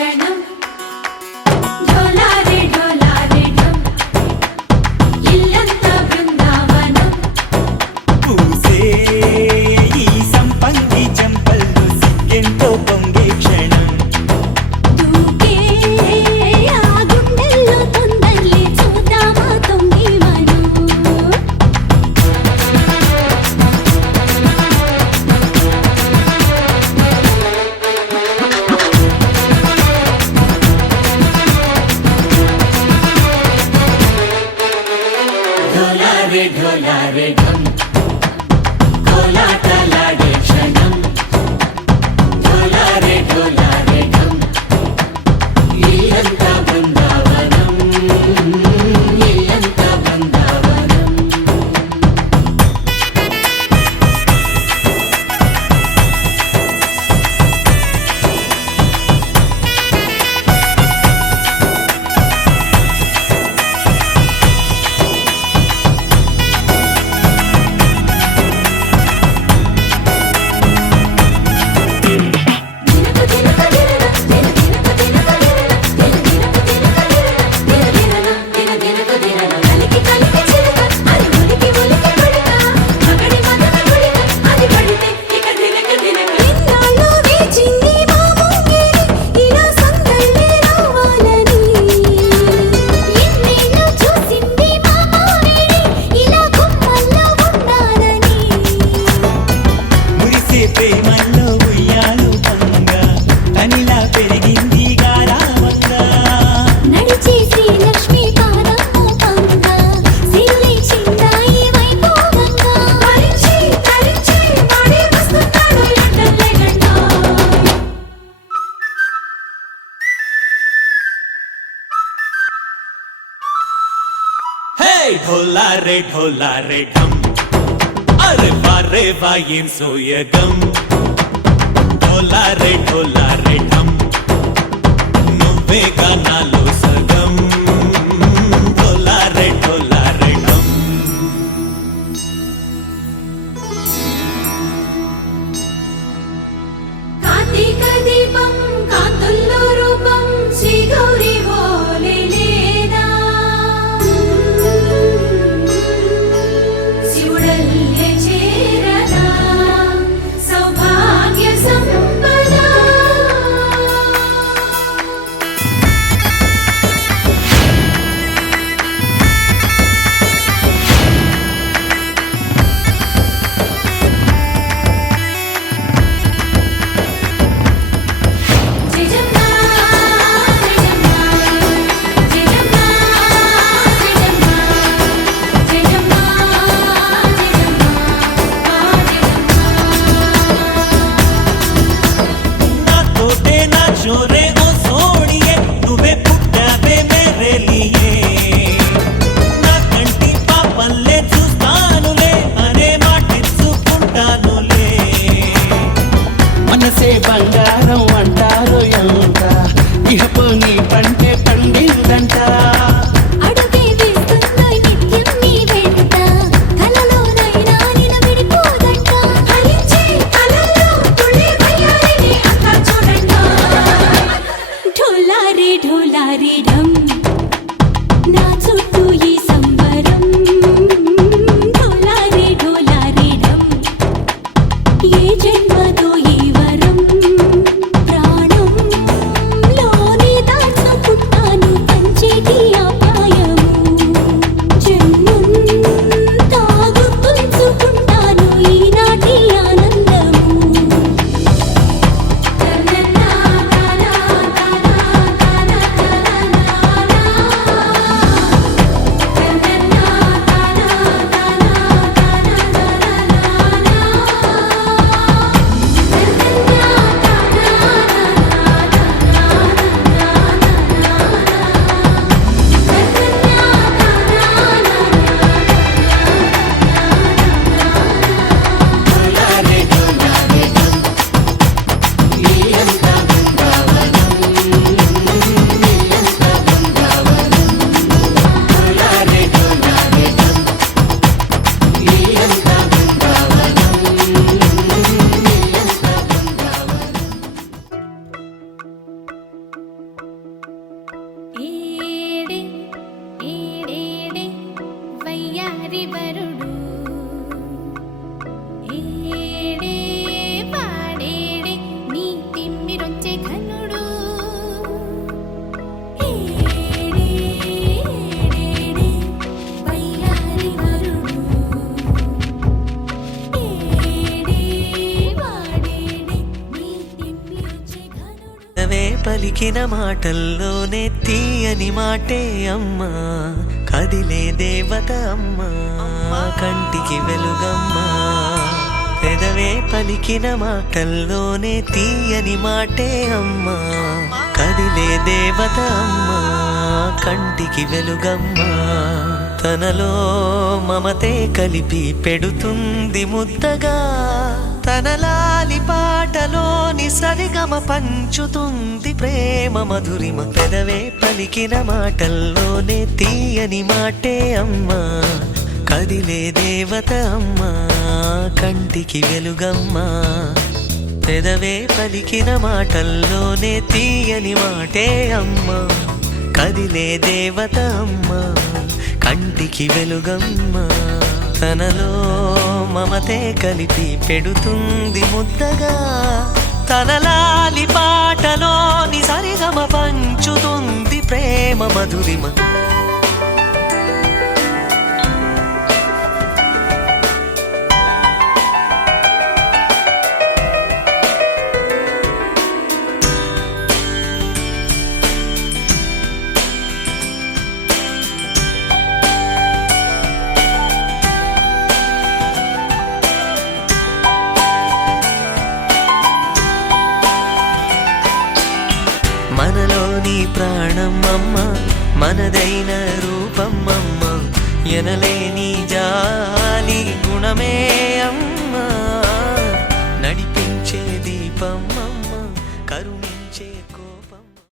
క్షణం ఢోలారే ఢోలారే ఢం ఇల్లంతా బృందావనం పూసే ఈ సంపంగి చెంపల్లో సిగ్గెంతో పొంగే క్షణం దూకే ఆ గుండెల్లో తొందరలే చూద్దామా తొంగి మనం ఢోలారే ఢోలారే ఢం కోలాటలాడే క్షణం ఢోలారే ఢోలారే ఢం ఇల్లంతా బృందావనం ఇల్లంతా బృందావనం దినకు దినక దినన దిన దినకు దినన కలికి కలికి చిలక అది ఉలికి ఉలికి పడక మగడి మదన గుడిక అది పడితే ఇక దినక దినక ఇన్నాళ్ళు వేచింది మా ముంగిడి ఇలా సందళ్ళే రావాలని ఇన్నేళ్ళు చూసింది మా మావేడి ఇలా గుమ్మల్లో ఉండాలని మురిసే ప్రేమల్లో ఉయ్యాలు పంగా తనిలా పెరిగింది గారావంగా నడిచే శ్రీలక్ష్మి పాదము పంగా సిరులై చిందాయి వైభోగంగా తరించి తరించి వాడే వస్తున్నాడు లండన్ లెగండా హే ఢోలారే ఢోలారే ఢం అరే వారే వాయేం సోయగం ఢోలారే ఢోలారే ఢం నువ్వే గానాలో సగం ఢోలారే ఢోలారే ఢం కార్తీక దీపం కాంతుల్లో రూపం శ్రీ గౌరీ ఓలే లేదా శివుడల్లే చేరదా సౌభాగ్య సంపద వయ్యారి వరుడు ఏడే వాడేడే నీ తిమ్మిరొచ్చే ఘనుడు ఏడే ఏడేడే వయ్యారి వరుడు ఏడే వాడేడే నీ తిమ్మిరొచ్చే ఘనుడు వే పలికిన మాటల్లోనే తీయని మాటే అమ్మా కదిలే దేవత అమ్మా కంటికి వెలుగమ్మా పెదవే పలికిన మాటల్లోనే తీయని మాటే అమ్మా కదిలే దేవత అమ్మా కంటికి వెలుగమ్మా తనలో మమతే కలిపి పెడుతుంది ముద్దగా తన లాలి పాటలోని సరిగమ పంచుతుంది ప్రేమ మధురిమ పెదవే పలికిన మాటల్లోనే తీయని మాటే అమ్మా కదిలే దేవత అమ్మా కంటికి వెలుగమ్మా పెదవే పలికిన మాటల్లోనే తీయని మాటే అమ్మా కదిలే దేవత అమ్మా కంటికి వెలుగమ్మా తనలో మమతే కలిపి పెడుతుంది ముద్దగా తన లాలి పాటలోని సరిగమ పంచుతుంది ప్రేమ మధురిమ మనలోని ప్రాణం అమ్మ మనదైన రూపం అమ్మ ఎనలేని జాలి గుణమే అమ్మ నడిపించే దీపం